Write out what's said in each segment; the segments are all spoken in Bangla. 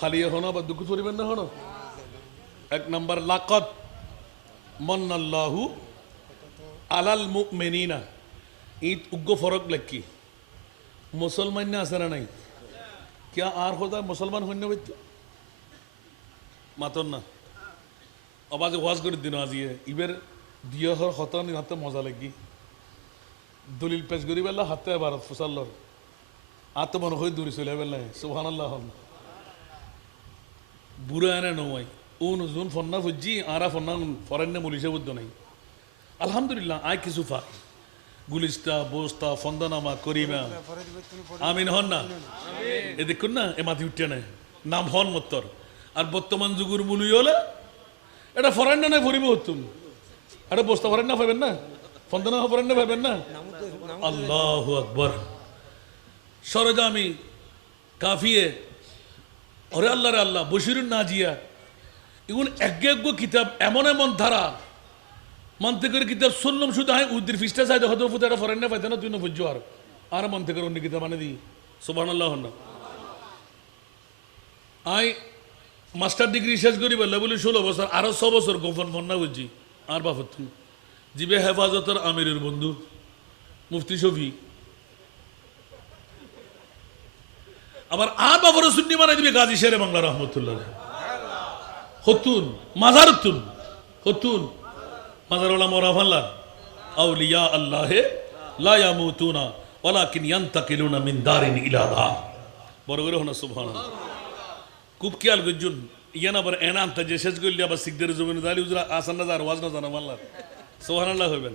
খালি এখন বা দুঃখ করিবেন না হন এক নম্বর লাকত মন্নাল্লাহু আলাল মুখ মুমিনিনা। ঈদ উগ্র ফরক লেখি মুসলমান না আছে না নাই? কিয়া আর খোদা মুসলমান হইন্য বৈত্য? মাতন না। আবার যে ওয়াজ করে দিন আজিয়ে ইবের দিয়ে হর হতানি হাতে মজা লাগি দলিল পেশ করি বেলা হাতে এবার ফুসাল্লর। আর তো মনে হয় দূরে চলে বেলা সুহান আল্লাহ। বুড়া নয় ও নজুন ফন্না ফুজি আরা ফন্না ফরেন্নে মলিশে বুদ্ধ নাই আলহামদুলিল্লাহ আয় কিছু ফা গুলিস্তা বোস্তা ফন্দনামা করিমা আমিন হন না এ দেখুন না এ মাতি উঠে নাই নাম হন মত্তর আর বর্তমান যুগুর মুলুই হলে এটা ফরেন না নাই ভরিব হতুম এটা বস্তা ফরেন না পাবেন না ফন্দনা ফরেন না পাবেন না আল্লাহ আকবর সরজামি কাফিয়ে ওরে আল্লাহ রে আল্লাহ বসিরুন নাজিয়া। এগুলো এক এক কিতাব, এমন এমন ধারা। মানতে করে কিতাব শুনলাম শুধু হাই উদ্দির ফিসটা হয়তো ফুতে এটা ফরেন না পাইতে না, তুই না বুঝছ আর। আর মানতে করে অন্য কিতাব মানে দি। সুবাহ আল্লাহ না। আই, মাস্টার ডিগ্রি শেষ করি বললে বলি ষোলো বছর, আরও ছ বছর গোপন ফন্না বুঝছি। আর বাপত জিবে হেফাজতের আমিরের বন্ধু, মুফতি শফি। আবার আর বাবার সুন্নি মারা দিবে গাজী শেরে বাংলা রহমতুল্লাহ। হতুন মাজারতুন হতুন মাজার ওলা মোরা ফাল্লা আউলিয়া আল্লাহে লা ইয়ামুতুনা, ওয়ালাকিন ইয়ান্তাকিলুনা মিন দারিন ইলা দার বড় করে হনা খুব খেয়াল করছুন, ইয়ান আবার এনা আনতে যে শেষ করলি আবার জমিন দালি উজরা আসান না ওয়াজ না জানা মাল্লা সুবহানাল্লাহ হইবেন।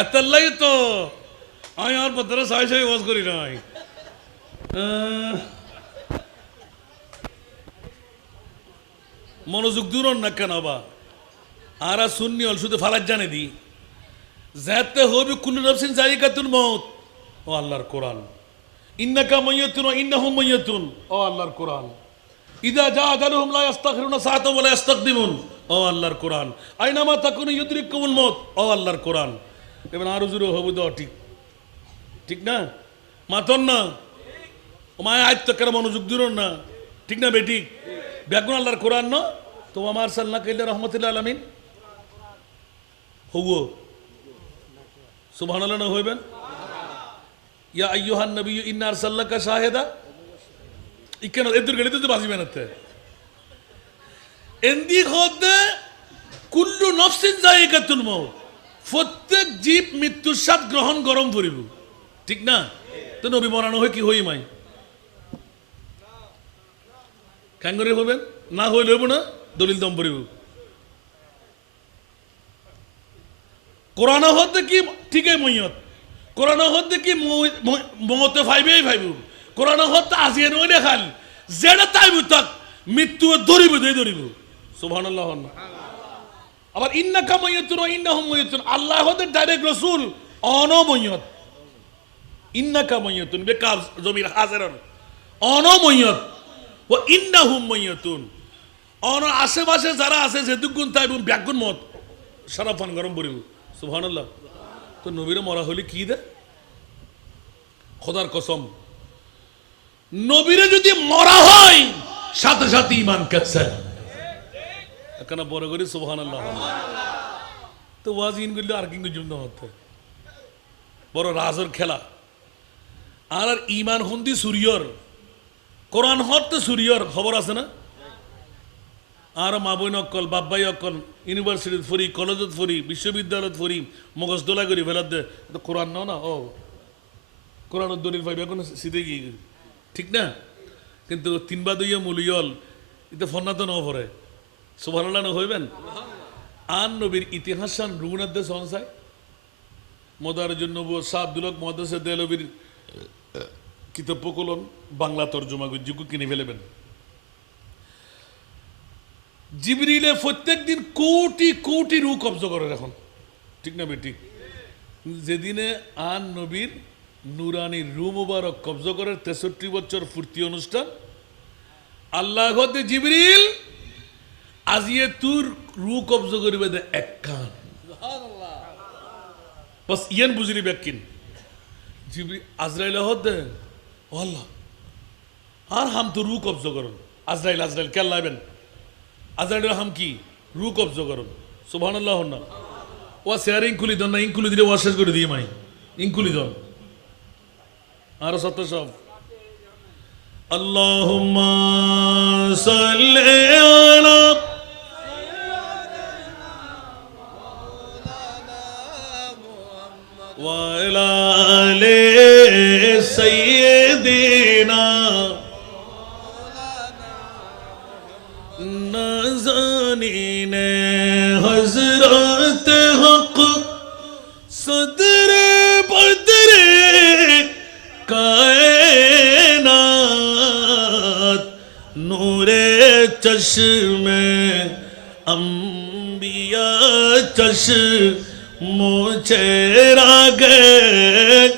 এতাল্লাই তো। আমি আমার পত্র সাই সাই ওয়াজ করি নাই। মনোযোগ দূর না কেন বা আর শুননি অল শুধু ফালার জানে দি। যাতে হবে কোন নফসিন জায়গাতুল মত। ও আল্লাহর কোরআন। ইন্নাকা মাইয়াতুন ওয়া ইন্নাহুম মাইয়াতুন। ও আল্লাহর কোরআন। ইদা জা আজালুহুম লা ইস্তাখিরুনা সাআতাও ওয়া লা ইস্তাকদিমুন ও আল্লাহর কোরআন। আইনামা তাকুনু ইউদরিকুমুল মত। ও আল্লাহর কোরআন। এবার আরও জোরে হবে দাও ঠিক। ঠিক না? মাতন না? মায় আজ তো কেন মনোযোগ দূর না। ঠিক না বেটি? ব্যাগুন আল্লাহর কোরআন না? তো আমার সাল্লাহ কাইল্লা রহমতুল্লাহ আলমিন। হব। সুবহানাল্লাহ না হইবেন? ইয়া আইয়ুহান নবী ইন্না আরসাল্লাকা শাহিদা। ইকেন এদুর গড়িতে তো বাজিবেন আতে এন্দি খোদে কুল্লু নফসিন জায়গাতুল মউত প্রত্যেক জীব মৃত্যুর স্বাদ গ্রহণ গরম করিব। ঠিক না? তো নবী মরানো হয় কি হই মাই কাঙ্গরে হবেন না হইলে হইব না, দলিল দম পড়িব। কোরআন হতে কি ঠিকই মইয়ত। কোরআন হতে কি মতে ফাইবেই ফাইব। কোরআন হতে আজিয়ে নই দেখাল যেটা তাইব তাক মৃত্যু ধরিব দেই ধরিব। সুবহানাল্লাহ আবার ইন্না কামাইয়াতুন ইন্না হুম মাইয়াতুন, আল্লাহ হতে ডাইরেক্ট রাসূল অনময়ত ইন্না কামাইয়াতুন বেকার জমির হাজারন। অনময়ত ও ইন্না হুম মাইয়াতুন। অন আশেপাশে যারা আছে যে দুগুণ তাই ব্যাগুণ মত। সারা ফান গরম পড়িব। সুবহানাল্লাহ। তো নবীরে মরা হলে কি দে? খোদার কসম। নবীরে যদি মরা হয়, সাথে সাথে ইমান কাছে এখানে বড় করে সুবহান আল্লাহ তো ওয়াজ ইন করলে আর কিন্তু জুম হতে বড় রাজর খেলা আর ইমান হন্দি সুরিয়র কোরআন হতে সুরিয়র খবর আছে না আর মা বইন অকল বাব্বাই অকল ইউনিভার্সিটিত ফুরি কলেজত ফুরি বিশ্ববিদ্যালয়ত ফুরি মগজ দোলা করি ফেলাত দে কোরআন নাও না ও কোরআন দলিল পাইবে এখন সিধে গিয়ে ঠিক না কিন্তু তিনবা দুইয়া মুলিয়ল ইতে ফন্না তো ন পড়ে সুবহানাল্লাহ হইবেন? আন নবীর ইতিহাসান রুগুনাথ দে সংসায় মদার জন্য শাহ আব্দুলক মহাদেশে দেলবীর কিতাব প্রকলন, বাংলা তর্জমা যোগ্য কিনে ফেলেবেন। জিবরিলে প্রত্যেক দিন কোটি কোটি রু কবজ করে এখন। ঠিক না বেটি? যেদিনে আন নবীর নুরানি রু মুবারক কবজ করে তেষট্টি বছর ফুর্তি অনুষ্ঠান আল্লাহ জিবরিল আজিয়ে তুর রু কবজ করিবে দে এক কান বাস ইয়ান বুঝলি ব্যাকিন জিবরি আজরাইল হতে আল্লাহ। আর হাম তো রু কবজ করুন। আজরাইল আজরাইল কেল লাইবেন আজরাইলের হাম কি? রু কবজ করুন। সুবহানাল্লাহ না। ও শেয়ার ইনকুলি দন না ইনকুলি দিলে ও শেষ করে দিয়ে মাই। ইনকুলি দন। আরও সত্য সব আল্লাহুম্মা সাল্লি আলা سيدنا نازنین حضرت حق صدر بدر کائنات نور چشم انبیاء چشم چہرہ گئے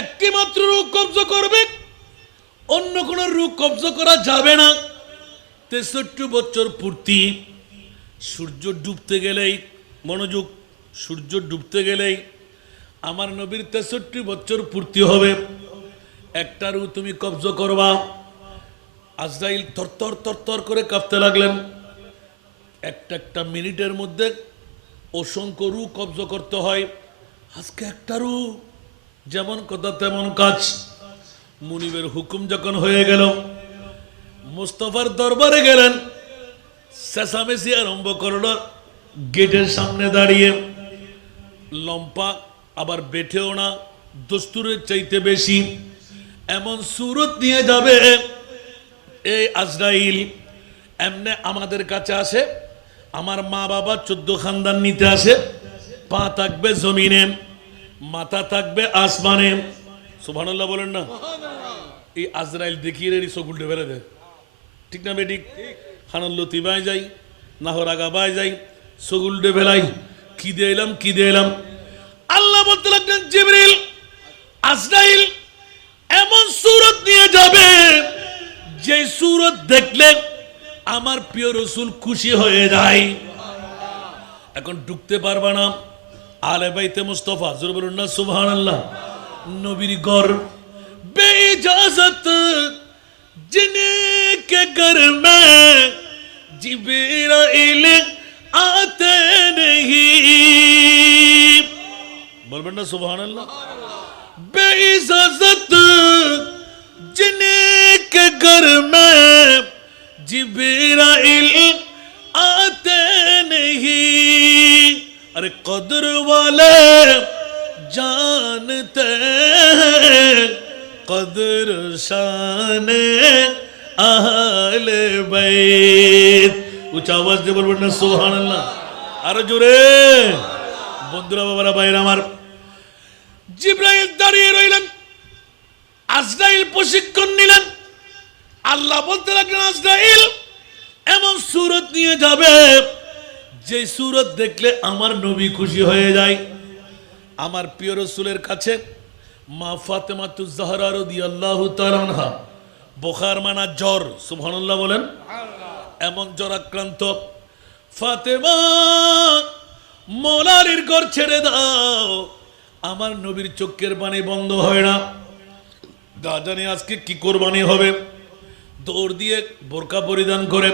একটি মাত্র রূপ কবজ করবে, অন্য কোন রূপ কবজ করা যাবে না। তেষট্টি বছর পূর্তি। সূর্য ডুবতে গেলেই মনোযোগ, সূর্য ডুবতে গেলেই আমার নবীর তেষট্টি বছর পূর্তি হবে। একটা রু তুমি কবজ করবা। আজরাইল তরতর তরতর করে কাঁপতে লাগলেন। একটা একটা মিনিটের মধ্যে অসংখ্য রু কবজ করতে হয়। আজকে একটা রু যেমন কথা তেমন কাজ। মুনিবের হুকুম যখন হয়ে গেল, মুস্তফার দরবারে গেলেন। চেঁচামেচি আরম্ভ করল, গেটের সামনে দাঁড়িয়ে। লম্পা, আবার বেঠেও না, দস্তুরের চাইতে বেশি। এমন সুরত নিয়ে যাবে এই আজরাইল। এমনে আমাদের কাছে আসে, আমার মা বাবা চোদ্দ খানদান নিতে আসে। পা থাকবে জমিনে, মাথা থাকবে আসমানে। সুভানুল্লাহ বলেন না। এই আজরাইল দেখিয়ে রে চকুলটে ফেলে দে। ঠিক না বেটিক হানাল্লতি বাই যাই, নাহর বাই যাই, সগুল ডেভেলাই কি দিয়ে এলাম, কি দিয়ে এলাম? আল্লাহ বলতে লাগলেন, জিবরিল, আজরাইল, এমন সুরত নিয়ে যাবে, যে সুরত দেখলে আমার প্রিয় রসুল খুশি হয়ে যায়। এখন ঢুকতে পারবা না। আলে বাইতে মুস্তফা, জোর বলুন না সুবহান আল্লাহ নবীর ঘর বেজাজত জিনে কে ঘর মে आते नहीं बोल ना सुबह अल्लाह बेइज्जत जिनके घर में जिब्राइल आते नहीं अरे कदर वाले जानते हैं कदर शान আহলে বাইত। উচ্চ আওয়াজ দিয়ে বলবেন না, সুবহানাল্লাহ। আরও জোরে। বন্ধুরা, বাবারা বাইরে আমার। জিব্রাইল দাঁড়িয়ে রইলেন। আজরাইল প্রশিক্ষণ নিলেন। আল্লাহ বলতে লাগলেন, আজরাইল, এমন সুরত নিয়ে যাবে, যে সুরত দেখলে আমার নবী খুশি হয়ে যায়। আমার প্রিয় রসুলের কাছে মা ফাতেমা তুজাহরা রাদিয়াল্লাহু তাআলা আনহা বোখার মানা জ্বর, সুবহানাল্লাহ বলেন। এমন জ্বর আক্রান্ত ফাতেমা মোলারির ঘর ছেড়ে দাও। আমার নবীর চোখের পানি বন্ধ হয় না। দা জানি আজকে কি কোরবানি হবে। দৌড় দিয়ে বোরকা পরিধান করে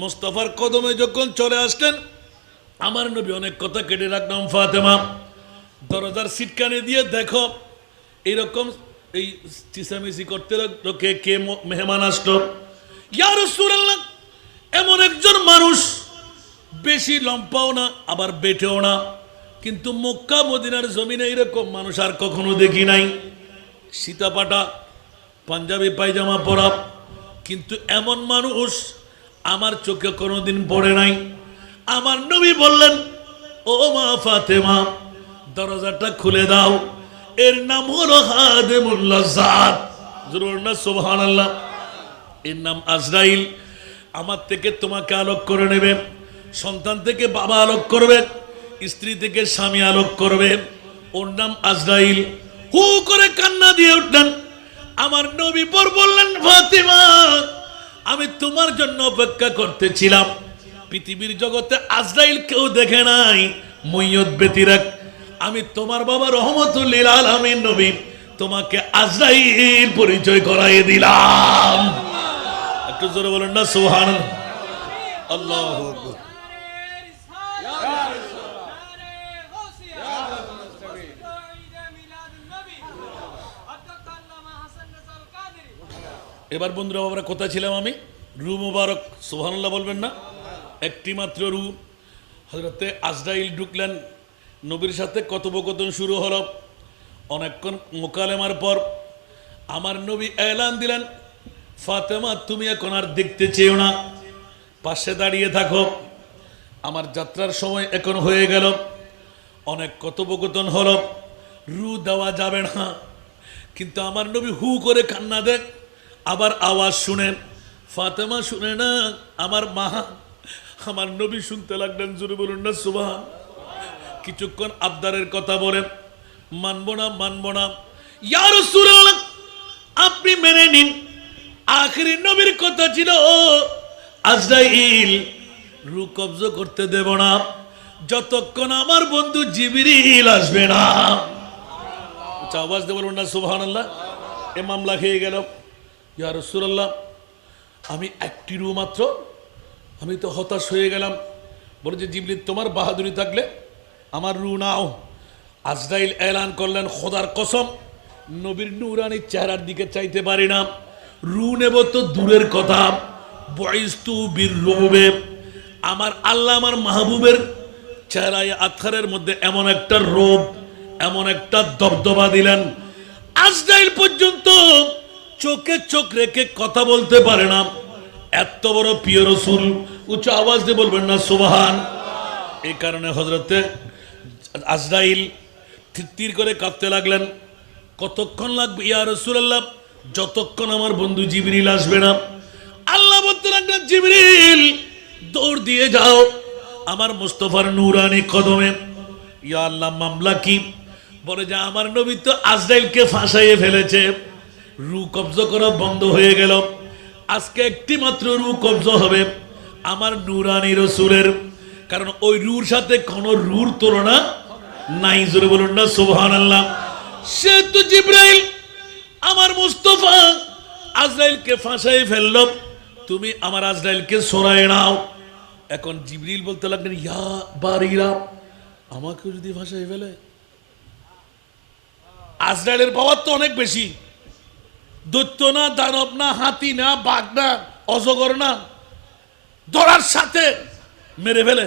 মোস্তফার কদমে যখন চলে আসলেন, আমার নবী অনেক কথা কেটে রাখলাম ফাতেমা। দরজার সিটকানে দিয়ে দেখো, এরকম এই চিসামিসি করতে লাগল কে কে মেহমান আসলো? ইয়া রাসূলুল্লাহ, এমন একজন মানুষ, বেশি লম্পাও না, আবার বেটেও না। কিন্তু মক্কা, মদিনার জমিনে এরকম মানুষ আর কখনো দেখি নাই। সীতাপাটা, পাঞ্জাবি পায়জামা পরা। কিন্তু এমন মানুষ আমার চোখে কোনোদিন পড়ে নাই। আমার নবী বললেন, ও মা ফাতেমা, দরজাটা খুলে দাও। এর নাম হলো হাদেমুল্লাহ সুবহানাল্লাহ। এর নাম আজরাইল। আমার থেকে তোমাকে আলোক করে নেবে, সন্তান থেকে বাবা আলোক করবে, স্ত্রী থেকে স্বামী আলোক করবে। ওর নাম আজরাইল। হু করে কান্না দিয়ে উঠলেন। আমার নবী পর বললেন, ফাতিমা, আমি তোমার জন্য অপেক্ষা করতেছিলাম। পৃথিবীর জগতে আজরাইল কেউ দেখে নাই। মৈয়ত ব্যতিরাক আমি তোমার বাবা রহমতুল্লিল আলমিন নবী। তোমাকে আজরাইল পরিচয় করাইয়ে দিলাম। একটু জোরে বলেন না সোহান আল্লাহ এবার বন্ধুরা, বাবারা, কোথায় ছিলাম আমি? রু মুবারক সোহানুল্লাহ বলবেন না? একটি মাত্র রু। হজরতে আজরাইল ঢুকলেন নবীর সাথে কথোপকথন শুরু হলো। অনেকক্ষণ মোকালেমার পর আমার নবী এলান দিলেন, ফাতেমা, তুমি এখন আর দেখতে চেয়েও না। পাশে দাঁড়িয়ে থাকো। আমার যাত্রার সময় এখন হয়ে গেল। অনেক কথোপকথন হলো। রু দেওয়া যাবে না। কিন্তু আমার নবী হু করে কান্না দেন, আবার আওয়াজ শুনে, ফাতেমা, শুনে না, আমার মা, আমার নবী শুনতে লাগলেন জোরে বলুন না সুবাহ কিছুক্ষণ আবদারের কথা বলেন মানবো না মানবো না। ইয়া রাসূলুল্লাহ আপনি মেনে নিন আখরি নবীর কথা ছিল আজরাইল রু কবজ করতে দেব না। যতক্ষণ আমার বন্ধু জিবরিল আসবে না। আচ্ছা, আওয়াজ বলুন না সুবহানাল্লাহ। এ মামলা খেয়ে গেল। ইয়া রাসূলুল্লাহ আমি একটি রু মাত্র আমি তো হতাশ হয়ে গেলাম। বলে যে জিবলি তোমার বাহাদুরি থাকলে আমার রু নাও। আজরাইল এলান করলেন, খোদার কসম, নবীর নুরানির চেহারার দিকে চাইতে পারি না। রু নেব তো দূরের কথা। বয়স্তু বীর রবে আমার আল্লাহ আমার মাহবুবের চেহারায় আথারের মধ্যে এমন একটা রোগ এমন একটা দবদবা দিলেন। আজরাইল পর্যন্ত চোখে চোখ রেখে কথা বলতে পারে না। এত বড় প্রিয় রসুল উচ্চ আওয়াজ দিয়ে বলবেন না, সুবাহান। এই কারণে হজরতে আজরাইল থির করে কাঁদতে লাগলেন। কতক্ষণ লাগবে? ইয়া রসুল্লাহ যতক্ষণ আমার বন্ধু জিবরিল আসবে না। আল্লাহ বলতে লাগলেন, জিবরিল, দৌড় দিয়ে যাও। আমার মুস্তফার নুরানি কদমে। ইয়া আল্লাহ, মামলা কি? বলে যে, আমার নবী তো আজরাইলকে ফাঁসাইয়ে ফেলেছে। রু কবজ করা বন্ধ হয়ে গেল। আজকে একটি মাত্র রু কবজ হবে। আমার নুরানি রসুলের কারণ ওই রুর সাথে কোন রুর তুলনা নাই, জোরে বলুন না সুবহান আল্লাহ সে তো জিব্রাইল, আমার মুস্তফা। আজরাইলকে ফাঁসাই ফেলল তুমি আমার আজরাইলকে সরাই নাও। এখন জিবরিল বলতে লাগলেন, ইয়া বারিরা আমাকে যদি ফাঁসাই ফেলে? আজরাইলের পাওয়ার তো অনেক বেশি। দৈত্য না, দানব না, হাতি না, বাঘ না, অজগর না, ধরার সাথে মেরে ফেলে।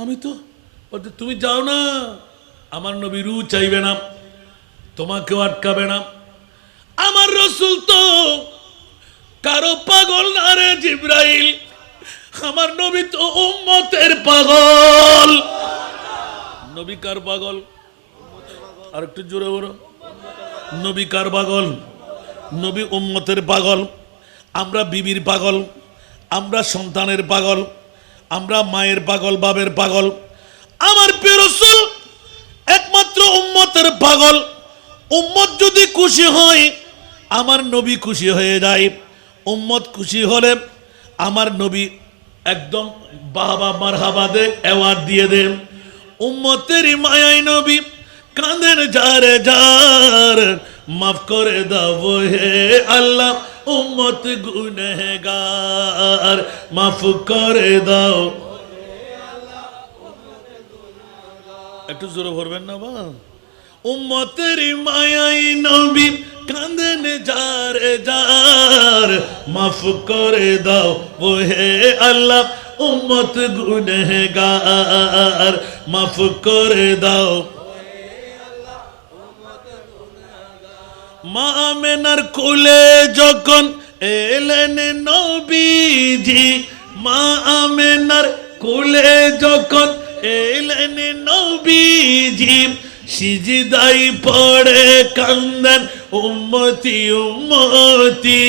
আমি তো বলতে তুমি যাও না, আমার নবী রু চাইবে না, তোমাকেও আটকাবে না। আমার রসুল তো কারও পাগল না রে জিব্রাইল, আমার নবী তো উম্মতের পাগল। নবী কার পাগল? আর একটু জোরে বড় নবী কার পাগল? নবী উম্মতের পাগল। আমরা বিবির পাগল, আমরা সন্তানের পাগল। আমরা মায়ের পাগল বাবের পাগল। আমার পেরসুল একমাত্র উম্মতের পাগল। উম্মত যদি খুশি হয়, আমার নবী খুশি হয়ে যায়। উম্মত খুশি হলে আমার নবী একদম বাবা মারহাবা দে অ্যাওয়ার্ড দিয়ে দেন। উম্মতের মায়াই নবী কাঁদেন যারে যার মাফ করে দাও হে আল্লাহ। উম্মত গুনহগার, মাফ করে দাও। একটু জোরে ভরবেন না বা? উম্মতের মায়াই নবী কাঁদেন যারে যার, মাফ করে দাও। ও হে আল্লাহ, উম্মত গুনহগার, মাফ করে দাও। মা আমেনার কোলে যখন এলেন নবীজি মা আমেনার কোলে যখন এলেন নবীজি সিজিদাই পড়ে কান্দন উম্মতি উম্মতি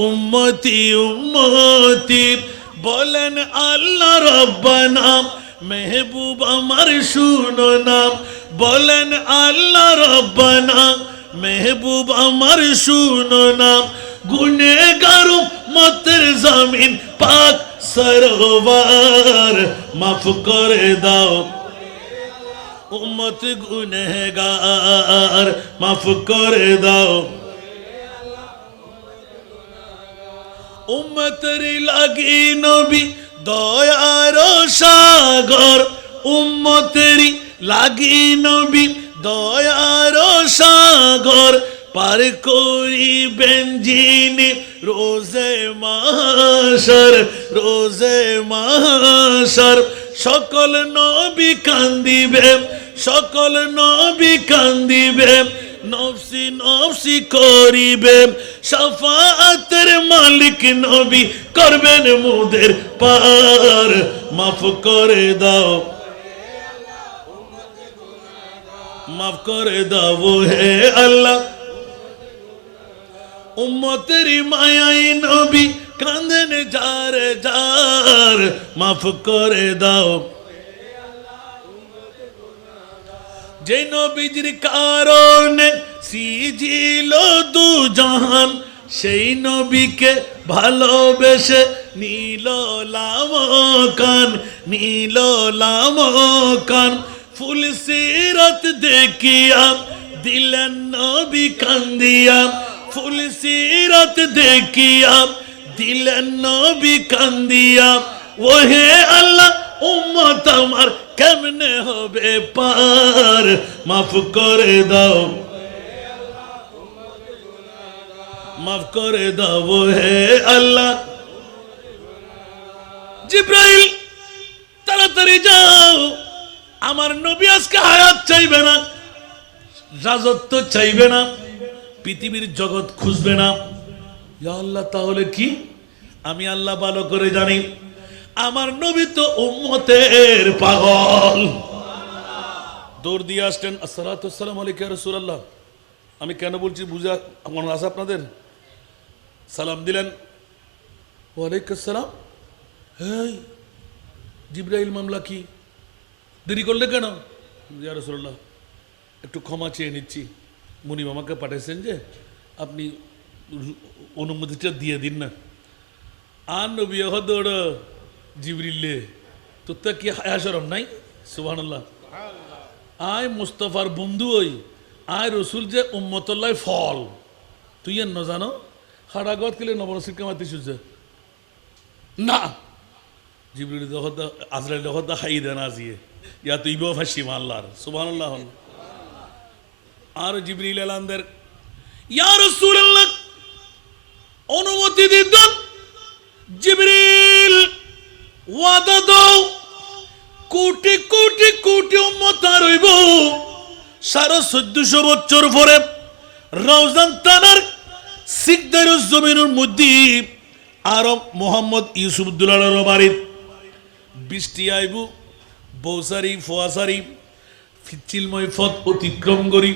উম্মতি উম্মতি। বলেন, আল্লাহ রব্বানা, মেহবুব আমার শুনো নাম বলেন, আল্লাহ রব্বানা মেহবুব আমার শুনো নাম গুনে গারু মতের জমিন পাক সরোবার মাফ করে দাও। উম্মত গুনেগার মাফ করে দাও। উম্মতের লাগি নবী দয়ার সাগর, উম্মতেরি লাগি নবী দয়ার সাগর পার করিবেন যিনি, রোজে মাসার রোজে মাসার। সকল নবী কান্দিবে সকল নবী কান্দিবে নফসি নফসি করিবে সাফাতের মালিক নবী করবেন মুদের পার। মাফ করে দাও। মাফ করে দাও হে আল্লাহ। উম্মতের মায়াই নবী কান্দেন যার যার। মাফ করে দাও। যে নবীজির কারণে সিজিল দু জাহান সেই নবীকে ভালোবেসে নীল লামকান নীল লামকান। ফুল সিরত দেখিয়া দিলেন নবী কান্দিয়া। ফুল সিরত দেখিয়া দিলেন নবী কান্দিয়া। ওহে আল্লাহ, উম্মত আমার কেমনে হবে পার? মাফ করে দাও। মাফ করে দাও হে আল্লাহ। জিব্রাইল, তাড়াতাড়ি যাও। আমার নবী আজকে হায়াত চাইবে না, রাজত্ব চাইবে না, পৃথিবীর জগৎ খুঁজবে না। আল্লাহ, তাহলে কি? আমি আল্লাহ ভালো করে জানি, আমার নবী তো উম্মতের পাগল। দৌড় দিয়ে আসলেন আসসালাম আলাইকুম রসুল্লাহ আমি কেন বলছি, বুঝা মনে আছে আপনাদের? সালাম দিলেন, ওয়ালাইকুম আসসালাম। হ্যাঁ জিব্রাইল মামলা কি? দেরি করলে কেন? ইয়া রসুল্লাহ একটু ক্ষমা চেয়ে নিচ্ছি। মুনিম আমাকে পাঠিয়েছেন যে আপনি অনুমতিটা দিয়ে দিন না। আর নবী দৌড় জিবরিল্লে তোর তো কি হায়া সরম নাই? সুবাহ আয় মুস্তফার বন্ধু ওই আয় রসুল যে উম্মতল্লাহ ফল। তুই এর ন জানো? হাড়া গত কেলে নবন সিক্কা মাতি শুছে না। জিবরিল দখত আজরাইল দখত হাই দেন আজিয়ে। ইয়া তুই বেও ফাঁসি মাল্লার সুবহানাল্লাহ। আর জিবরিল এলানদের ইয়া রাসূলুল্লাহ, অনুমতি দিতেন, জিবরিল ওয়াদা দাও, কোটি কোটি কোটি উম্মত আর হইব। সারা চোদ্দশো বছর পরে রওজান তানার সিকদার মধ্যে আরব মোহাম্মদ ইউসুফুদ্দুল্লাহর বাড়ির বৃষ্টি আইব বৌসারি ফোয়াসারি চিলময় পথ অতিক্রম করি।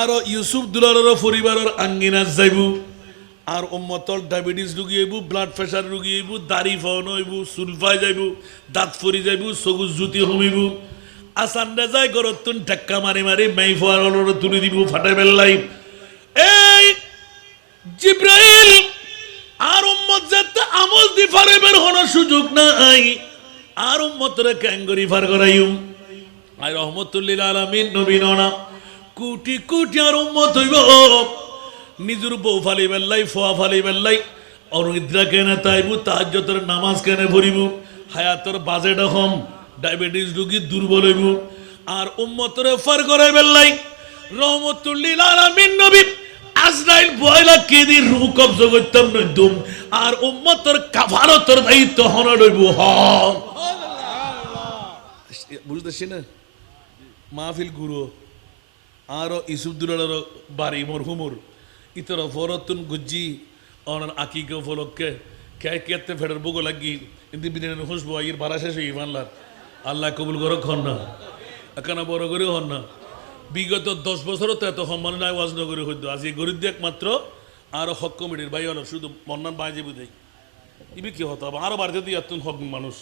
আর ইউসুফ দুলালের পরিবারের আঙ্গিনা যাইব। আর উম্মতর ডায়াবেটিস রুগী হইব ব্লাড প্রেশার রুগী হইব, দাড়ি ফাওন হইব সুলফাই যাইব, দাঁত ফরি যাইব, সবুজ জুতি হমিব। আসানটা যাই গরতুন ধাক্কা মারি মারি মেই ফোয়ার তুলে দিব ফাটে বেল্লাই এই জিব্রাইল, আর উম্মত যাতে আমল দি ফারে বের হওয়ার সুযোগ নাই। আর উম্মতরে ক্যাঙ্গরি ফার করাইম। আর রহমতুল্লিল আলামিন নবীন কোটি কোটি আর উম্মত হইব। নিজের বউ ফালি বেল্লাই, ফোয়া ফালি বেল্লাই অনিদ্রা কেনে তাইব, তাহাজ্জতের নামাজ কেনে ভরিব। হায়াতর বাজেট হম ডায়াবেটিস রোগী দুর্বল হইব। আর উম্মতরে ফার করে বেল্লাই। রহমতুল্লিল আলামিন, নবী আজরাইল বয়লা কেদি রু কবজ করতাম নইতুম আর উম্মতর কাফারতর দায়িত্ব হন লইব, হ। বুঝতেছি না? মাহফিল গুরু, আর ইসুফদুল্লার বাড়ি মরহুমুর ইতর ফরতুন গুজ্জি, অনার আকিকে ফলককে কে কেতে ফেডার বুগো লাগি কিন্তু বিদিনের হুসবো আইয়ের ভাড়া শেষ হই মানলার আল্লাহ কবুল করো হন না। এখানে বড় করে হন না। বিগত দশ বছরও তো এত সম্মান নাই ওয়াজ নগরী হইতো। আজ গরিব একমাত্র আর হক কমিটির ভাই হলো, শুধু মন্নান বাজে বুঝাই ইবি কি হতো? আরও বাড়িতে দিয়ে এত হক মানুষ।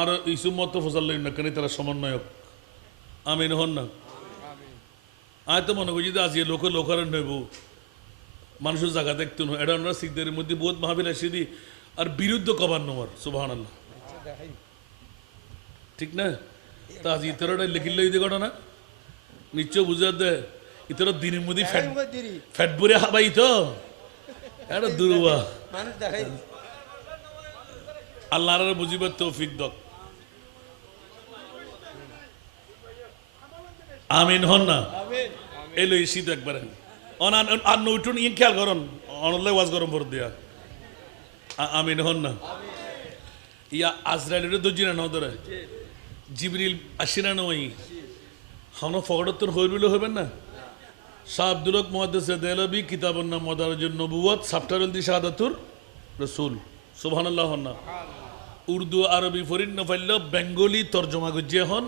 আর ইসু মত ফসল না কেন তারা সমন্বয়ক? আমি হন না? আয় তো মনে করি যে আজ লোক লোকের নেব মানুষের জায়গা দেখতো না এটা আমরা শিখদের মধ্যে বহুত মাহবিল আসি আর বিরুদ্ধ কবার নম্বর সুবাহ ঠিক না? তা আজ ইতরটা লিখিল ঘটনা। নিশ্চয় বুঝা দে। ইতর দিনের মধ্যে ফ্যাট ফ্যাট ভরে হাবাই তো এটা দুর্বা। আল্লাহর বুঝিবার তৌফিক দক। আমিন হন না? এলো এই শীত একবারে। আর নৌটুন ইয়ে খেয়াল করন। অনলে ওয়াজ গরম ভর দিয়া। আমিন হন না? ইয়া আজরাইলের দর্জি না নদরে জিবরিল আসি না নই হন ফগড়ত্তর হইল হইবেন না? শাহ আব্দুল হক দেলবি কিতাবর নাম মদারুল নবুয়ত সাফটারুল দি শাহাদাতুর রসুল। সুবহানাল্লাহ হন না। উর্দু, আরবি, ফরিন, নফাইল, বেঙ্গলি তর্জমা গজিয়ে হন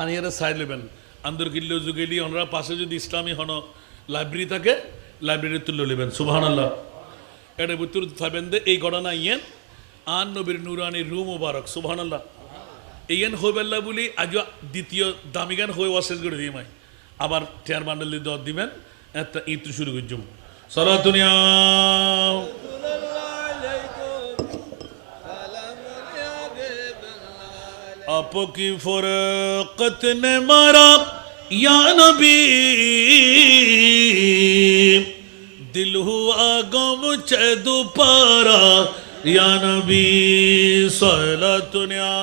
আনিয়ারে সাই লেবেন। আন্দর কিল্লো যুগেলি ওনারা পাশে যদি ইসলামী হন, লাইব্রেরি থাকে লাইব্রেরি তুলে নেবেন সুবাহান আল্লাহ এটা বুতুর দে এই ঘটনা ইয়েন আন নবীর নুরানি রু মুবারক। সুবাহান এই গান হইবেল্লা বলি আজ দ্বিতীয় দামি গান হয়ে ওয়াশেষ করে দিয়ে মাই আবার টেয়ার মান্ডালি দর দিবেন একটা ইঁতু শুরু করে জমু সরাতুনিয়া আপকি ফরকত নে মারা ইয়া নবী। দিল হুয়া গম চে দুপারা ইয়া নবী সলা তুনিয়া